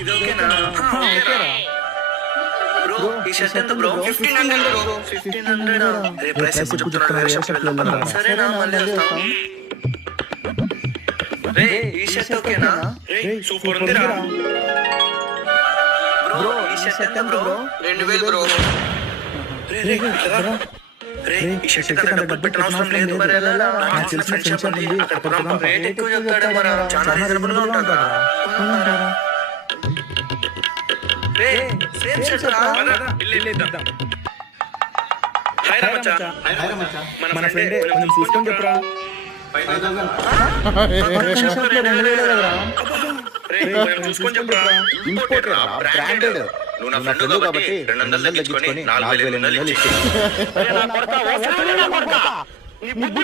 ఇది ఓకేనా? బ్రో ఈ షర్ట్ ఎంత బ్రో? 1500 బ్రో. 1500 రే ప్రైస్ ఎక్కువ చెప్తున్నాడు. వేరే షాప్కి వెళ్దాం. సరేనా మళ్ళీ వస్తాం. రే ఈ షర్ట్ ఓకేనా? రే సూపర్ ఉందిరా. బ్రో ఈ షర్ట్ ఎంత బ్రో? 2000 బ్రో. రే రే ఈ షర్ట్ కదా డబ్బులు పెట్టిన అవసరం లేదు. మరి ఎలా? నాకు తెలిసిన ఫ్రెండ్స్ ఉంది. అక్కడ కొన్నాం. రేట్ ఎక్కువ చెప్తాడు మరి. చాలా రీజనబుల్ గా ఉంటదా? రే సేమ్ షర్ట్ రా. ఇల్లేద్దాం. హాయ్ రా మచ్చా. మన ఫ్రెండ్ కొంచెం చూసుకొని చెప్పురా. 5000 రే కొంచెం చూసుకొని చెప్పురా. ఇంపోర్టెడ్ రా, బ్రాండెడ్. నువ్వు నా ఫ్రెండ్ కాబట్టి 200 తగ్గించుకొని 4000 ఇచ్చి. అరే నా కొడతా ఓసారి నా కొడతా. నీ బుద్ధి